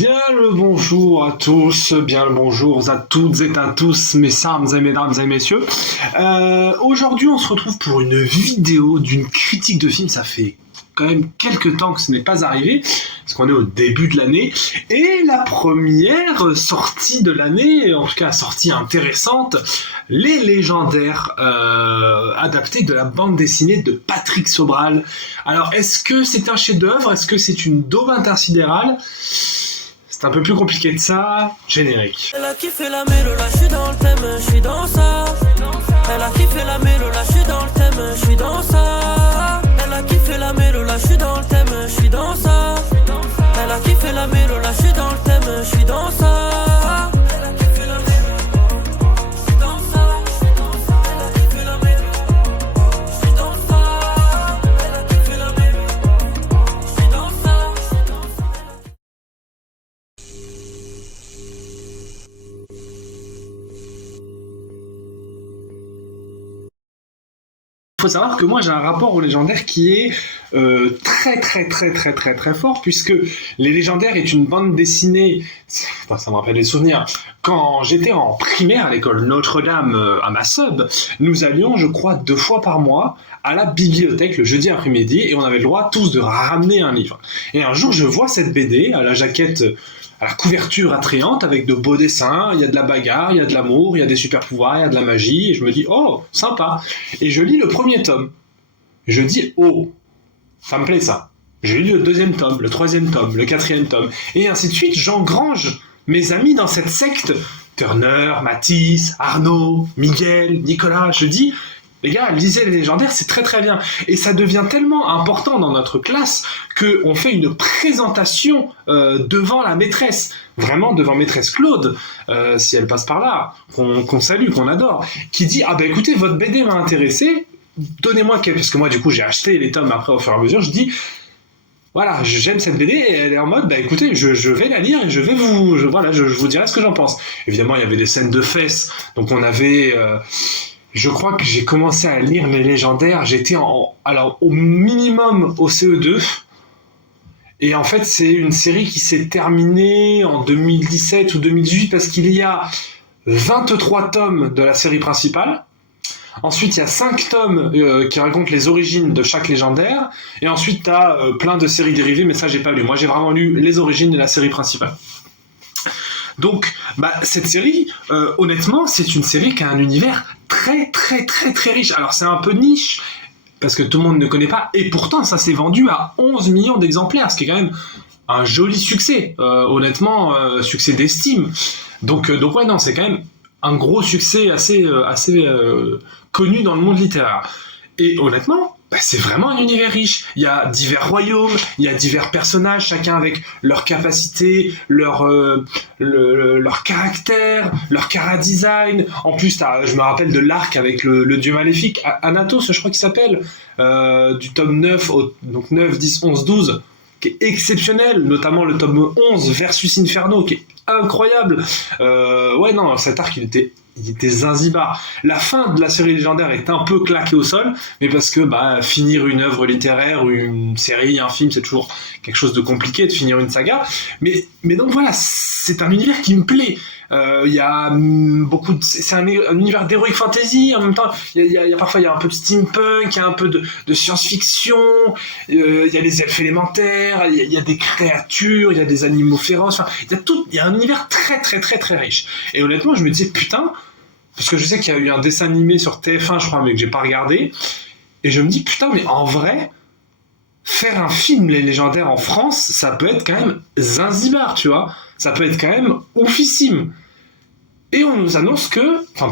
Bien le bonjour à tous, bien le bonjour à toutes et à tous, mesdames et messieurs. Aujourd'hui, on se retrouve pour une vidéo d'une critique de film. Ça fait quand même quelques temps que ce n'est pas arrivé, parce qu'on est au début de l'année. Et la première sortie de l'année, en tout cas sortie intéressante, Les Légendaires, adapté de la bande dessinée de Patrick Sobral. Alors, est-ce que c'est un chef-d'œuvre? Est-ce que c'est une daube intersidérale? C'est un peu plus compliqué que ça. Générique. Elle a kiffé la mélo, là j'suis dans le thème, j'suis dans ça. Elle a kiffé la mélo, là j'suis dans le thème, j'suis dans ça. Elle a kiffé la mélo, là j'suis dans le thème, j'suis dans ça. Elle a kiffé la mélo, là j'suis dans le thème, j'suis dans ça. Il faut savoir que moi j'ai un rapport aux légendaires qui est très fort, puisque Les Légendaires est une bande dessinée, ça me rappelle des souvenirs, quand j'étais en primaire à l'école Notre-Dame à ma sub, nous allions je crois 2 fois par mois à la bibliothèque le jeudi après-midi et on avait le droit tous de ramener un livre. Et un jour je vois cette BD à la jaquette, à la couverture attrayante avec de beaux dessins, il y a de la bagarre, il y a de l'amour, il y a des super pouvoirs, il y a de la magie, et je me dis, oh, sympa. Et je lis le premier tome. Je dis, oh, ça me plaît ça. Je lis le 2e tome, le 3e tome, le 4e tome, et ainsi de suite, j'engrange mes amis dans cette secte. Turner, Matisse, Arnaud, Miguel, Nicolas, je dis, les gars, lisez Les Légendaires, c'est très bien. Et ça devient tellement important dans notre classe qu'on fait une présentation devant la maîtresse. Vraiment devant maîtresse Claude, si elle passe par là, qu'on salue, qu'on adore, qui dit « Ah ben écoutez, votre BD m'a intéressé, donnez-moi quelques... » Parce que moi, du coup, j'ai acheté les tomes après au fur et à mesure, je dis « Voilà, j'aime cette BD, et elle est en mode, bah écoutez, je vais la lire et je vais je vous dirai ce que j'en pense. » Évidemment, il y avait des scènes de fesses, donc on avait... Je crois que j'ai commencé à lire Les Légendaires, j'étais alors au minimum au CE2, et en fait c'est une série qui s'est terminée en 2017 ou 2018 parce qu'il y a 23 tomes de la série principale, ensuite il y a 5 tomes qui racontent les origines de chaque légendaire, et ensuite t'as plein de séries dérivées, mais ça j'ai pas lu, moi j'ai vraiment lu les origines de la série principale. Donc, cette série, honnêtement, c'est une série qui a un univers très riche. Alors, c'est un peu niche, parce que tout le monde ne connaît pas, et pourtant, ça s'est vendu à 11 millions d'exemplaires, ce qui est quand même un joli succès, honnêtement, succès d'estime. Donc ouais, non, c'est quand même un gros succès assez connu dans le monde littéraire. Et honnêtement, c'est vraiment un univers riche. Il y a divers royaumes, il y a divers personnages, chacun avec leurs capacités, leur caractère, leur chara-design. En plus, je me rappelle de l'arc avec le dieu maléfique, Anatos, je crois qu'il s'appelle, du tome 9, donc 9, 10, 11, 12, qui est exceptionnel, notamment le tome 11, Versus Inferno, qui est incroyable. Ouais, non, cet arc, il était Zanzibar. La fin de la série légendaire est un peu claquée au sol, mais parce que finir une œuvre littéraire ou une série, un film, c'est toujours quelque chose de compliqué de finir une saga. Mais donc voilà, c'est un univers qui me plaît. Il y a c'est un univers d'heroic fantasy, en même temps parfois il y a un peu de steampunk, il y a un peu de science-fiction, il y a les elfes élémentaires, il y a des créatures, il y a des animaux féroces, enfin, il y a un univers très riche. Et honnêtement, je me disais putain, parce que je sais qu'il y a eu un dessin animé sur TF1, je crois, mais que j'ai pas regardé, et je me dis putain, mais en vrai, faire un film Les Légendaires en France, ça peut être quand même Zanzibar, tu vois, ça peut être quand même oufissime. Et on nous annonce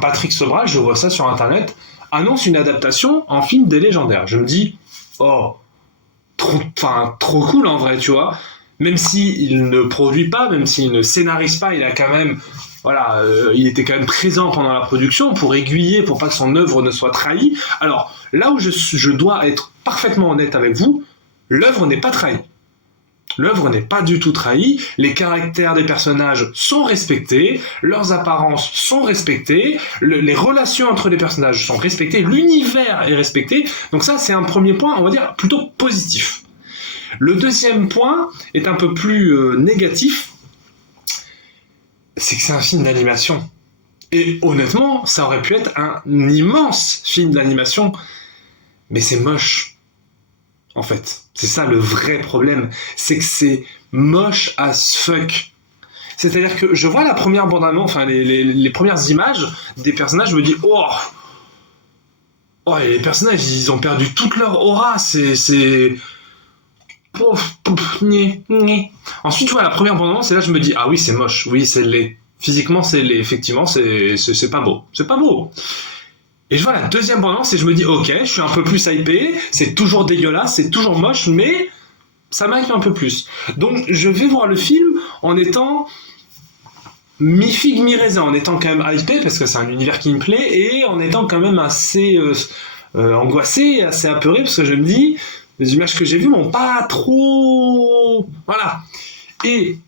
Patrick Sobral, je vois ça sur internet, annonce une adaptation en film des Légendaires. Je me dis, oh, trop cool en vrai, tu vois. Même s'il ne produit pas, même s'il ne scénarise pas, il a quand même, il était quand même présent pendant la production pour aiguiller, pour pas que son œuvre ne soit trahie. Alors, là où je dois être parfaitement honnête avec vous, l'œuvre n'est pas trahie. L'œuvre n'est pas du tout trahie, les caractères des personnages sont respectés, leurs apparences sont respectées, les relations entre les personnages sont respectées, l'univers est respecté, donc ça c'est un premier point, on va dire, plutôt positif. Le deuxième point est un peu plus négatif, c'est que c'est un film d'animation. Et honnêtement, ça aurait pu être un immense film d'animation, mais c'est moche, en fait. C'est ça le vrai problème, c'est que c'est moche as fuck. C'est-à-dire que je vois la première bande-annonce, enfin les premières images des personnages, je me dis oh, les personnages, ils ont perdu toute leur aura, c'est... Ensuite, je vois la première bande-annonce et là je me dis ah oui, c'est moche, oui, c'est laid. Physiquement, c'est laid, effectivement, c'est pas beau. C'est pas beau. Et je vois la deuxième bande-annonce et je me dis ok, je suis un peu plus hypé, c'est toujours dégueulasse, c'est toujours moche, mais ça m'hype un peu plus. Donc je vais voir le film en étant mi-figue, mi-raisin, en étant quand même hypé, parce que c'est un univers qui me plaît, et en étant quand même assez angoissé, assez apeuré, parce que je me dis, les images que j'ai vues m'ont pas trop... Voilà. Et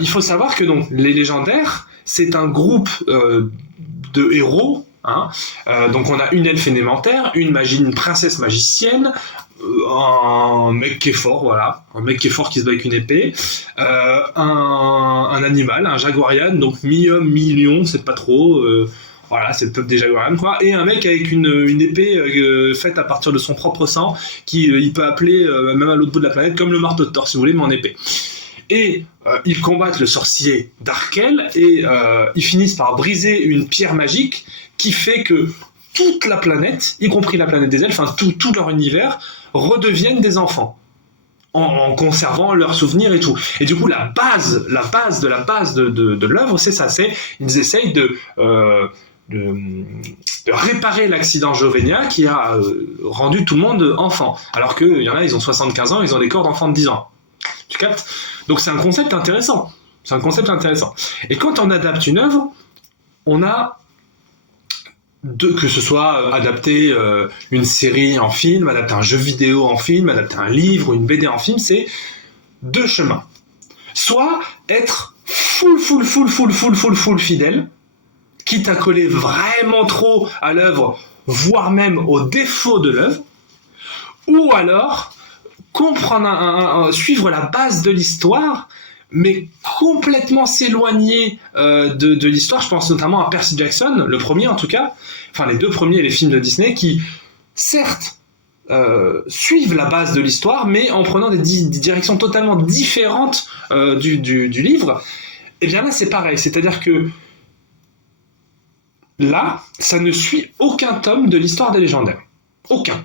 il faut savoir que donc les Légendaires, c'est un groupe de héros. Hein. Donc on a une elfe élémentaire, une princesse magicienne, un mec qui est fort, voilà, un mec qui est fort qui se bat avec une épée, un animal, un jaguarian, donc mi-homme, mi-lion, c'est pas trop, voilà, c'est le peuple des jaguarians, quoi, et un mec avec une épée faite à partir de son propre sang, qui il peut appeler même à l'autre bout de la planète, comme le marteau de Thor, si vous voulez, mais en épée. Et ils combattent le sorcier Darkel, et ils finissent par briser une pierre magique qui fait que toute la planète, y compris la planète des elfes, enfin tout leur univers, redeviennent des enfants. En conservant leurs souvenirs et tout. Et du coup, la base de l'œuvre, c'est ça, c'est ils essayent de réparer l'accident Jovenia qui a rendu tout le monde enfant. Alors qu'il y en a, ils ont 75 ans, ils ont des corps d'enfants de 10 ans. Tu captes ? Donc c'est un concept intéressant. Et quand on adapte une œuvre, on a que ce soit adapter une série en film, adapter un jeu vidéo en film, adapter un livre ou une BD en film, c'est deux chemins. Soit être full fidèle, quitte à coller vraiment trop à l'œuvre, voire même au défaut de l'œuvre, ou alors comprendre suivre la base de l'histoire, mais complètement s'éloigner de l'histoire. Je pense notamment à Percy Jackson, le premier en tout cas, enfin les deux premiers, les films de Disney, qui certes suivent la base de l'histoire, mais en prenant des directions totalement différentes du livre. Et bien là c'est pareil, c'est-à-dire que là, ça ne suit aucun tome de l'histoire des Légendaires. Aucun.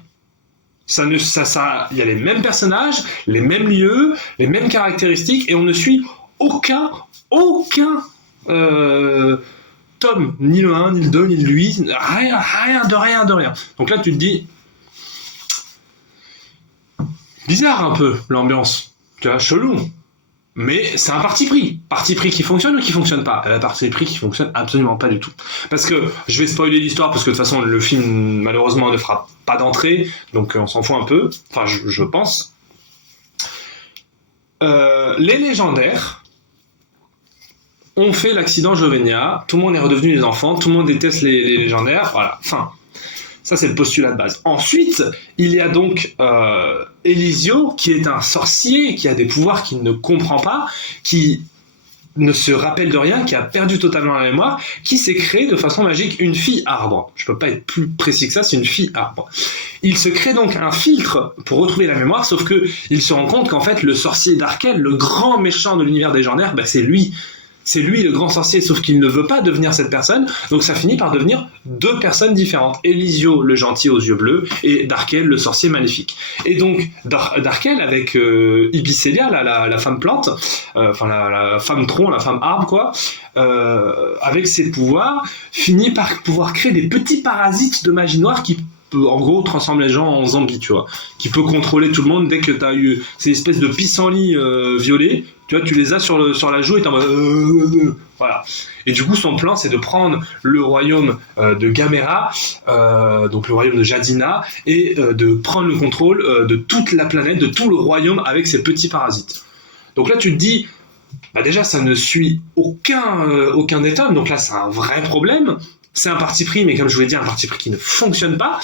Il y a les mêmes personnages, les mêmes lieux, les mêmes caractéristiques, et on ne suit aucun tome, ni le 1, ni le 2, ni le 8, rien de rien. Donc là, tu te dis, bizarre un peu l'ambiance, tu vois, chelou. Mais c'est un parti pris qui fonctionne ou qui fonctionne pas. Un parti pris qui fonctionne absolument pas du tout. Parce que je vais spoiler l'histoire parce que de toute façon le film malheureusement ne fera pas d'entrée, donc on s'en fout un peu. Enfin, je pense. Les Légendaires ont fait l'accident Jovenia. Tout le monde est redevenu des enfants. Tout le monde déteste les Légendaires. Voilà. Fin. Ça, c'est le postulat de base. Ensuite, il y a donc Elisio, qui est un sorcier, qui a des pouvoirs qu'il ne comprend pas, qui ne se rappelle de rien, qui a perdu totalement la mémoire, qui s'est créé de façon magique une fille arbre. Je peux pas être plus précis que ça, c'est une fille arbre. Il se crée donc un filtre pour retrouver la mémoire, sauf que il se rend compte qu'en fait, le sorcier Darkel, le grand méchant de l'univers des Légendaires, c'est lui. C'est lui le grand sorcier, sauf qu'il ne veut pas devenir cette personne, donc ça finit par devenir deux personnes différentes. Elisio, le gentil aux yeux bleus, et Darkel, le sorcier maléfique. Et donc, Darkel, avec Ibicélia, la femme plante, enfin la femme tronc, la femme arbre, quoi, avec ses pouvoirs, finit par pouvoir créer des petits parasites de magie noire qui en gros transforme les gens en zombies, tu vois, qui peut contrôler tout le monde dès que t'as eu ces espèces de pissenlits violets, tu vois, tu les as sur la joue et t'es en mode voilà. Et du coup son plan c'est de prendre le royaume de Gamera, donc le royaume de Jadina, et de prendre le contrôle de toute la planète, de tout le royaume avec ces petits parasites. Donc là tu te dis, bah déjà ça ne suit aucun des tomes, donc là c'est un vrai problème. c'est un parti pris, mais comme je vous l'ai dit, un parti pris qui ne fonctionne pas.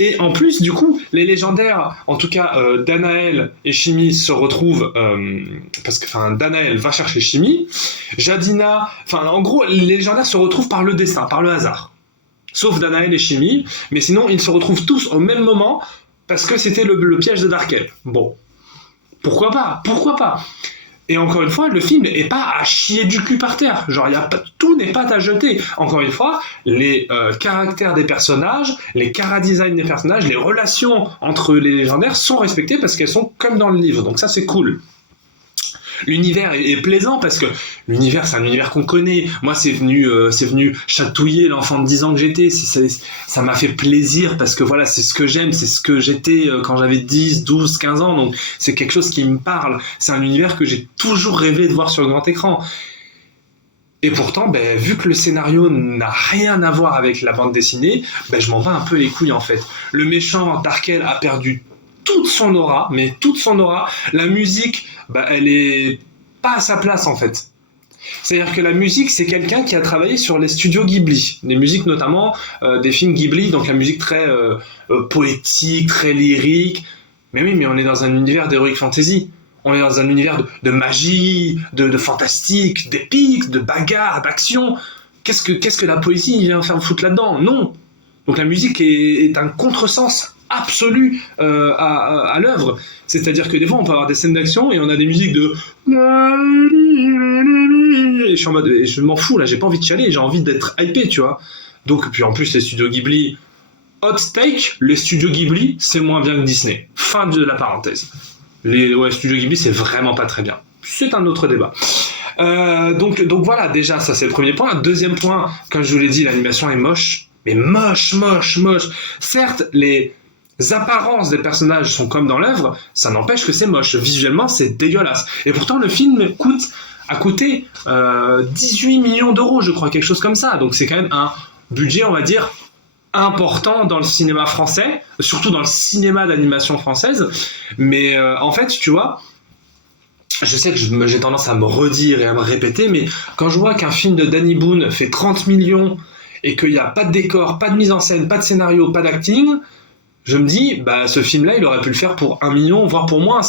Et en plus, du coup, les légendaires, en tout cas Danaël et Chimie se retrouvent, parce que Danaël va chercher Chimie, Jadina, en gros, les légendaires se retrouvent par le destin, par le hasard. Sauf Danaël et Chimie, mais sinon, ils se retrouvent tous au même moment, parce que c'était le piège de Darkel. Bon, pourquoi pas. Et encore une fois, le film n'est pas à chier du cul par terre. Genre, tout n'est pas à jeter. Encore une fois, les caractères des personnages, les chara-design des personnages, les relations entre les légendaires sont respectées parce qu'elles sont comme dans le livre. Donc ça, c'est cool. L'univers est plaisant parce que l'univers, c'est un univers qu'on connaît. Moi, c'est venu chatouiller l'enfant de 10 ans que j'étais. Ça m'a fait plaisir parce que voilà, c'est ce que j'aime, c'est ce que j'étais quand j'avais 10, 12, 15 ans. Donc, c'est quelque chose qui me parle. C'est un univers que j'ai toujours rêvé de voir sur le grand écran. Et pourtant, vu que le scénario n'a rien à voir avec la bande dessinée, je m'en bats un peu les couilles en fait. Le méchant Darkel a perdu toute son aura, mais toute son aura. La musique, elle est pas à sa place en fait. C'est-à-dire que la musique, c'est quelqu'un qui a travaillé sur les studios Ghibli, les musiques notamment des films Ghibli, donc la musique très poétique, très lyrique. Mais oui, mais on est dans un univers d'heroic fantasy. On est dans un univers de magie, de fantastique, d'épique, de bagarre, d'action. Qu'est-ce que la poésie vient faire foutre là-dedans ? Non. Donc la musique est un contresens absolu à l'œuvre. C'est-à-dire que des fois, on peut avoir des scènes d'action et on a des musiques de... Et je suis en mode... Je m'en fous, là, j'ai pas envie de chialer, j'ai envie d'être hypé, tu vois. Donc, puis en plus, les studios Ghibli... Hot take, les studios Ghibli, c'est moins bien que Disney. Fin de la parenthèse. Les studios Ghibli, c'est vraiment pas très bien. C'est un autre débat. Donc voilà, déjà, ça c'est le premier point. Deuxième point, comme je vous l'ai dit, l'animation est moche. Mais moche. Certes, les apparences des personnages sont comme dans l'œuvre, ça n'empêche que c'est moche. Visuellement, c'est dégueulasse. Et pourtant, le film a coûté 18 millions d'euros, je crois, quelque chose comme ça. Donc c'est quand même un budget, on va dire, important dans le cinéma français, surtout dans le cinéma d'animation française. Mais en fait, tu vois, je sais que j'ai tendance à me redire et à me répéter, mais quand je vois qu'un film de Danny Boone fait 30 millions et qu'il n'y a pas de décor, pas de mise en scène, pas de scénario, pas d'acting, je me dis, ce film-là, il aurait pu le faire pour 1 million, voire pour moins.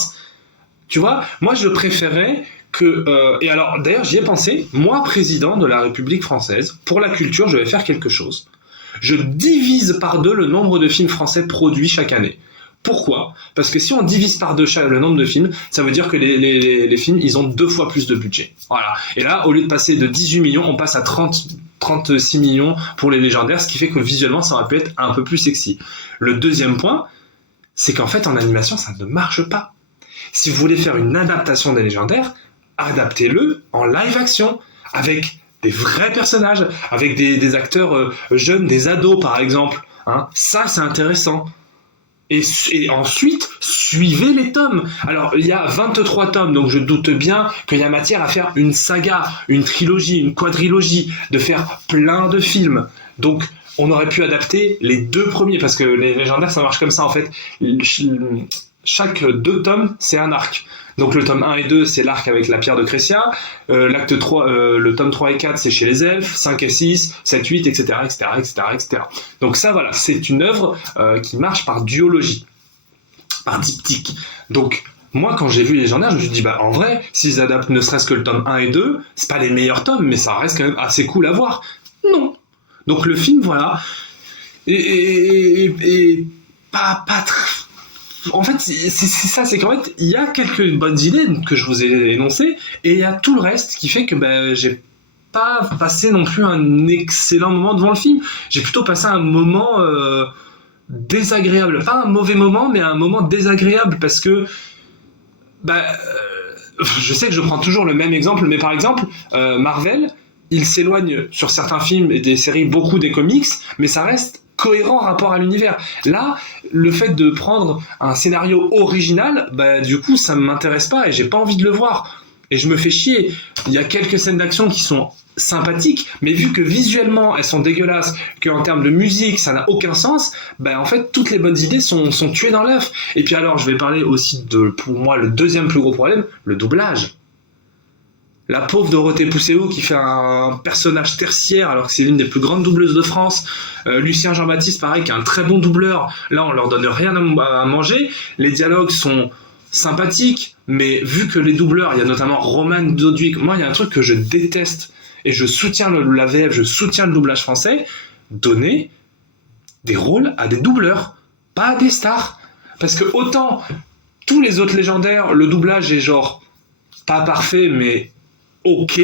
Tu vois, moi, je préférais que... et alors, d'ailleurs, j'y ai pensé, moi, président de la République française, pour la culture, je vais faire quelque chose. Je divise par 2 le nombre de films français produits chaque année. Pourquoi ? Parce que si on divise par 2 le nombre de films, ça veut dire que les films, ils ont 2 fois plus de budget. Voilà. Et là, au lieu de passer de 18 millions, on passe à 36 millions pour les légendaires, ce qui fait que visuellement, ça aurait pu être un peu plus sexy. Le deuxième point, c'est qu'en fait, en animation, ça ne marche pas. Si vous voulez faire une adaptation des légendaires, adaptez-le en live action, avec des vrais personnages, avec des acteurs jeunes, des ados par exemple. Hein. Ça, c'est intéressant. Et ensuite, suivez les tomes. Alors, il y a 23 tomes, donc je doute bien qu'il y a matière à faire une saga, une trilogie, une quadrilogie, de faire plein de films. Donc, on aurait pu adapter les 2 premiers, parce que les légendaires, ça marche comme ça, en fait. Chaque 2 tomes, c'est un arc. Donc le tome 1 et 2, c'est l'arc avec la pierre de Crécia. L'acte 3, le tome 3 et 4, c'est chez les elfes. 5 et 6, 7, 8, etc., etc., etc., etc. Donc ça, voilà, c'est une œuvre qui marche par duologie, par diptyque. Donc, moi, quand j'ai vu les légendaires, je me suis dit, en vrai, s'ils adaptent ne serait-ce que le tome 1 et 2, c'est pas les meilleurs tomes, mais ça reste quand même assez cool à voir. Non. Donc le film, voilà, et pas très... En fait, c'est ça, c'est qu'en fait, il y a quelques bonnes idées que je vous ai énoncées, et il y a tout le reste qui fait que j'ai pas passé non plus un excellent moment devant le film. J'ai plutôt passé un moment désagréable. Pas un mauvais moment, mais un moment désagréable, parce que je sais que je prends toujours le même exemple, mais par exemple, Marvel, il s'éloigne sur certains films et des séries beaucoup des comics, mais ça reste cohérent rapport à l'univers. Là, le fait de prendre un scénario original, du coup, ça ne m'intéresse pas et j'ai pas envie de le voir. Et je me fais chier. Il y a quelques scènes d'action qui sont sympathiques, mais vu que visuellement elles sont dégueulasses, qu'en termes de musique ça n'a aucun sens, en fait toutes les bonnes idées sont tuées dans l'œuf. Et puis alors je vais parler aussi de, pour moi, le deuxième plus gros problème, le doublage. La pauvre Dorothée Pousseau qui fait un personnage tertiaire alors que c'est l'une des plus grandes doubleuses de France. Lucien Jean-Baptiste, pareil, qui est un très bon doubleur. Là, on leur donne rien à manger. Les dialogues sont sympathiques, mais vu que les doubleurs, il y a notamment Roman Doduic. Moi, il y a un truc que je déteste et je soutiens la VF, je soutiens le doublage français. Donner des rôles à des doubleurs, pas à des stars. Parce que autant tous les autres légendaires, le doublage est genre pas parfait, mais ok,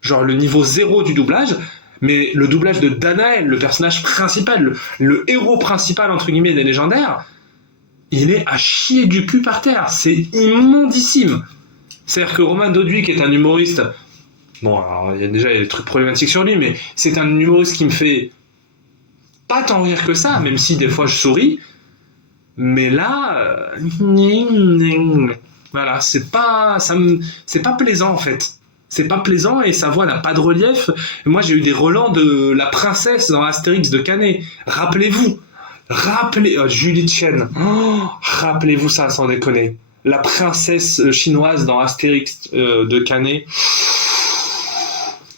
genre le niveau 0 du doublage, mais le doublage de Danaël, le personnage principal, le héros principal entre guillemets des légendaires, il est à chier du cul par terre, c'est immondissime. C'est-à-dire que Roman Doduic est un humoriste, bon alors il y a des trucs problématiques sur lui, mais c'est un humoriste qui me fait pas tant rire que ça, même si des fois je souris, mais là, voilà, c'est pas plaisant en fait. C'est pas plaisant et sa voix n'a pas de relief. Moi, j'ai eu des relents de la princesse dans Astérix de Canet. Rappelez-vous, Julie Chen. Rappelez-vous ça, sans déconner. La princesse chinoise dans Astérix de Canet.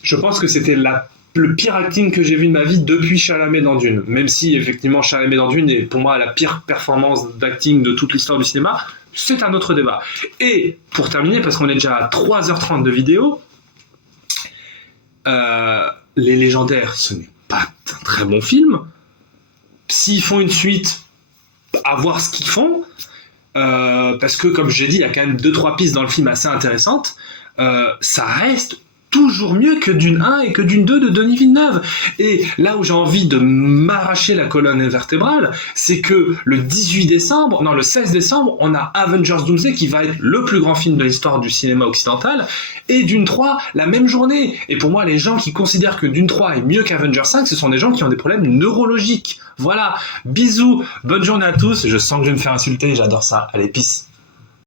Je pense que c'était le pire acting que j'ai vu de ma vie depuis Chalamet dans Dune. Même si, effectivement, Chalamet dans Dune est pour moi la pire performance d'acting de toute l'histoire du cinéma. C'est un autre débat. Et pour terminer, parce qu'on est déjà à 3h30 de vidéo, Les Légendaires, ce n'est pas un très bon film. S'ils font une suite, à voir ce qu'ils font. Parce que, comme j'ai dit, il y a quand même 2-3 pistes dans le film assez intéressantes. Ça reste toujours mieux que Dune 1 et que Dune 2 de Denis Villeneuve. Et là où j'ai envie de m'arracher la colonne vertébrale, c'est que le 16 décembre, on a Avengers Doomsday qui va être le plus grand film de l'histoire du cinéma occidental, et Dune 3 la même journée. Et pour moi, les gens qui considèrent que Dune 3 est mieux qu'Avengers 5, ce sont des gens qui ont des problèmes neurologiques. Voilà, bisous, bonne journée à tous, je sens que je vais me faire insulter, j'adore ça, allez, peace.